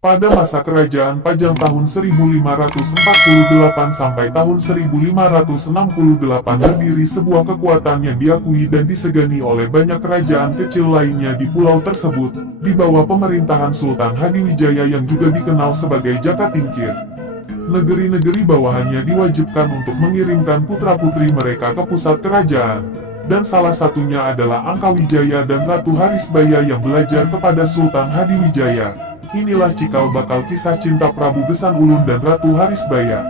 Pada masa kerajaan Pajang tahun 1548 sampai tahun 1568 berdiri sebuah kekuatan yang diakui dan disegani oleh banyak kerajaan kecil lainnya di pulau tersebut, di bawah pemerintahan Sultan Hadiwijaya yang juga dikenal sebagai Jakatingkir. Negeri-negeri bawahannya diwajibkan untuk mengirimkan putra-putri mereka ke pusat kerajaan, dan salah satunya adalah Angkawijaya dan Ratu Harisbaya yang belajar kepada Sultan Hadiwijaya. Inilah cikal bakal kisah cinta Prabu Gesan Ulun dan Ratu Harisbaya.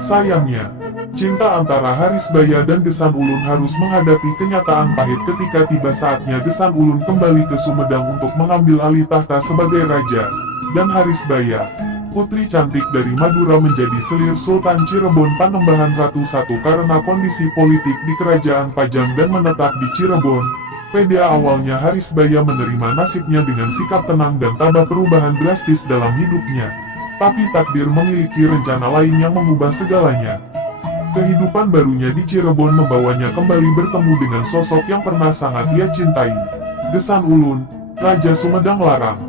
Sayangnya, cinta antara Harisbaya dan Gesan Ulun harus menghadapi kenyataan pahit ketika tiba saatnya Gesan Ulun kembali ke Sumedang untuk mengambil alih tahta sebagai raja, dan Harisbaya, putri cantik dari Madura, menjadi selir Sultan Cirebon Panembahan Ratu I karena kondisi politik di Kerajaan Pajang dan menetap di Cirebon. Pada awalnya Harisbaya menerima nasibnya dengan sikap tenang dan tanpa perubahan drastis dalam hidupnya. Tapi takdir memiliki rencana lain yang mengubah segalanya. Kehidupan barunya di Cirebon membawanya kembali bertemu dengan sosok yang pernah sangat ia cintai, Gesan Ulun, Raja Sumedang Larang.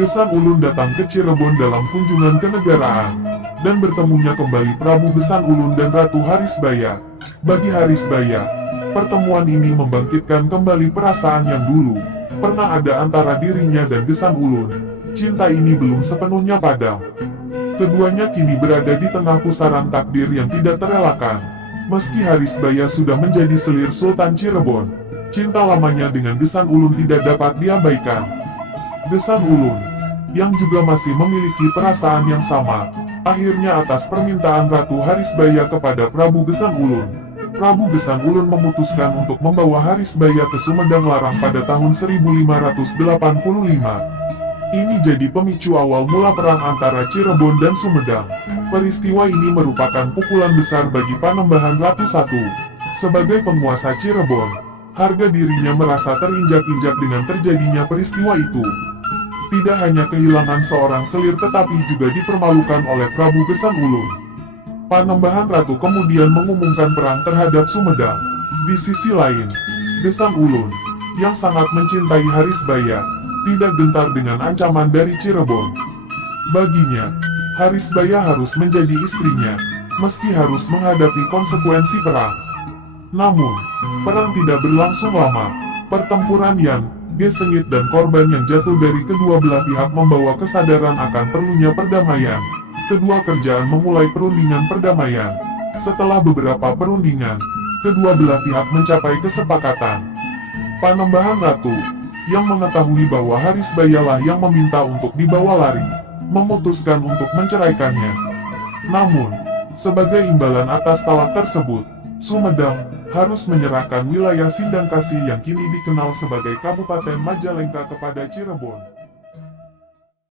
Gesan Ulun datang ke Cirebon dalam kunjungan kenegaraan, dan bertemunya kembali Prabu Gesan Ulun dan Ratu Harisbaya. Bagi Harisbaya, pertemuan ini membangkitkan kembali perasaan yang dulu pernah ada antara dirinya dan Gesan Ulun. Cinta ini belum sepenuhnya padam. Keduanya kini berada di tengah pusaran takdir yang tidak terelakkan. Meski Harisbaya sudah menjadi selir Sultan Cirebon, cinta lamanya dengan Gesan Ulun tidak dapat diabaikan. Gesan Ulun, yang juga masih memiliki perasaan yang sama, akhirnya atas permintaan Ratu Harisbaya kepada Prabu Gesan Ulun, Prabu Gesan Ulun memutuskan untuk membawa Harisbaya ke Sumedang Larang pada tahun 1585. Ini jadi pemicu awal mula perang antara Cirebon dan Sumedang. Peristiwa ini merupakan pukulan besar bagi Panembahan Ratu I. Sebagai penguasa Cirebon, harga dirinya merasa terinjak-injak dengan terjadinya peristiwa itu. Tidak hanya kehilangan seorang selir tetapi juga dipermalukan oleh Prabu Gesan Ulun. Panembahan Ratu kemudian mengumumkan perang terhadap Sumedang. Di sisi lain, Gesan Ulun, yang sangat mencintai Harisbaya, tidak gentar dengan ancaman dari Cirebon. Baginya, Harisbaya harus menjadi istrinya, meski harus menghadapi konsekuensi perang. Namun, perang tidak berlangsung lama. Pertempuran yang sengit dan korban yang jatuh dari kedua belah pihak membawa kesadaran akan perlunya perdamaian. Kedua kerajaan memulai perundingan perdamaian. Setelah beberapa perundingan, kedua belah pihak mencapai kesepakatan. Panembahan Ratu, yang mengetahui bahwa Harisbayalah yang meminta untuk dibawa lari, memutuskan untuk menceraikannya. Namun, sebagai imbalan atas talak tersebut, Sumedang harus menyerahkan wilayah Sindangkasih yang kini dikenal sebagai Kabupaten Majalengka kepada Cirebon.